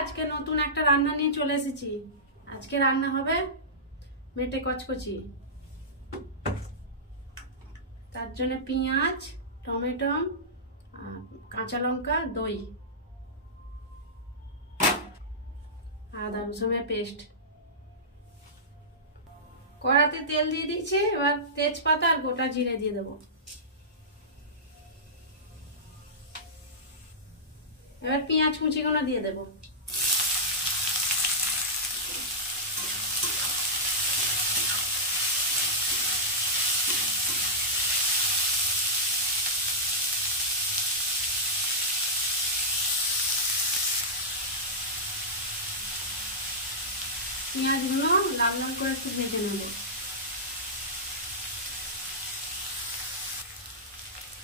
আজকে নতুন একটা রান্না নিয়ে চলে এসেছি। আজকে রান্না হবে মেটে কচকচি। তার জন্য পেঁয়াজ, টমেটো, কাঁচা লঙ্কা, দই, আদা রসুনের পেস্ট। কড়াতে তেল দিয়ে দিচ্ছি, এবার তেজপাতা আর গোটা জিরে দিয়ে দেবো। এবার পেঁয়াজ কুচিগুলো দিয়ে দেবো। পেঁয়াজগুলো লাল লাল করে একটু ভেজে নেব।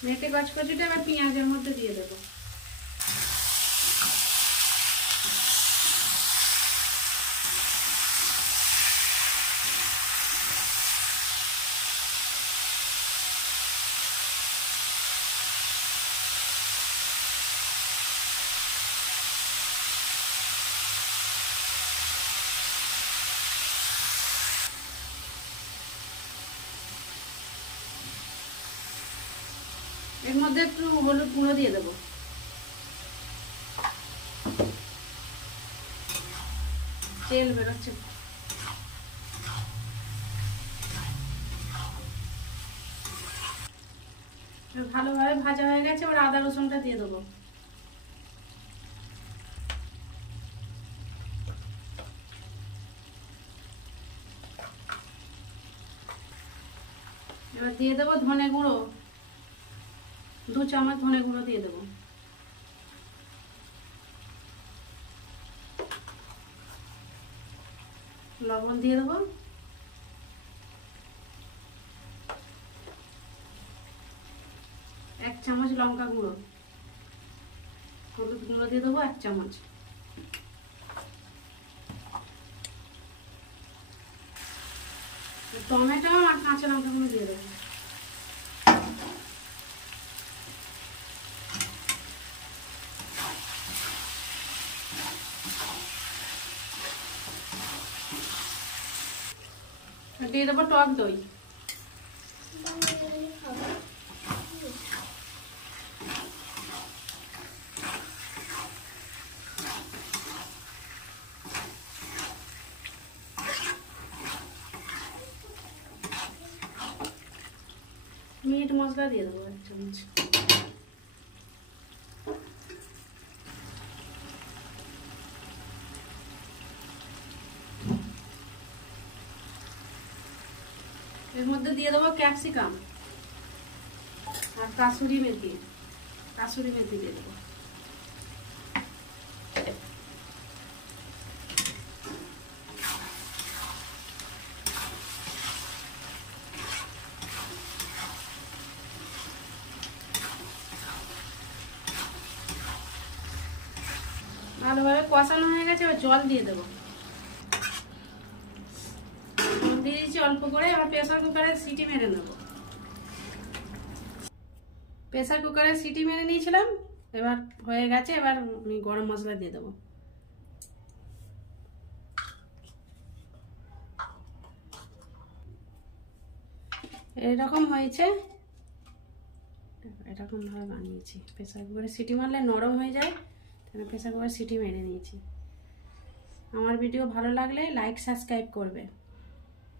মেটে কচকচিটা এবার পেঁয়াজের মধ্যে দিয়ে দেবো। এর মধ্যে একটু হলুদ গুঁড়ো দিয়ে দেবো। তেল বেরোচ্ছে। ভালোভাবে ভাজা হয়ে গেছে, এবার আদা রসুনটা দিয়ে দেবো। এবার দিয়ে দেবো ধনে গুঁড়ো, 2 চামচ ধনে গুঁড়ো দিয়ে দেবো। লবণ দিয়ে দেবো। 1 চামচ লঙ্কা গুঁড়ো, হলুদ গুঁড়ো দিয়ে দেবো 1 চামচ। টমেটো আর কাঁচা লঙ্কা গুঁড়ো দিয়ে দেবো। দিয়ে দেবো টক দই। মিট মশলা দিয়ে দেবো 1 চামচ। এর মধ্যে দিয়ে দেবো ক্যাপসিকাম আর কাসুরি মেথি দিয়ে দেবো। ভালোভাবে কষানো হয়ে গেছে, এবার জল দিয়ে দেবো। দিয়ে দিচ্ছি অল্প করে। এবার প্রেসার কুকারে সিটি মেরে নেব। প্রেসার কুকারে সিটি মেরে নিয়েছিলাম, এবার হয়ে গেছে। এবার আমি গরম মশলা দিয়ে দেবো। এরকম হয়েছে, এরকম ভাবে বানিয়েছি। প্রেসার কুকারে সিটি মারলে নরম হয়ে যায়, তাহলে প্রেসার কুকারে সিটি মেরে নিয়েছি। আমার ভিডিও ভালো লাগলে লাইক সাবস্ক্রাইব করবে।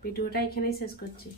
ভিডিওটা এখানেই শেষ করছি।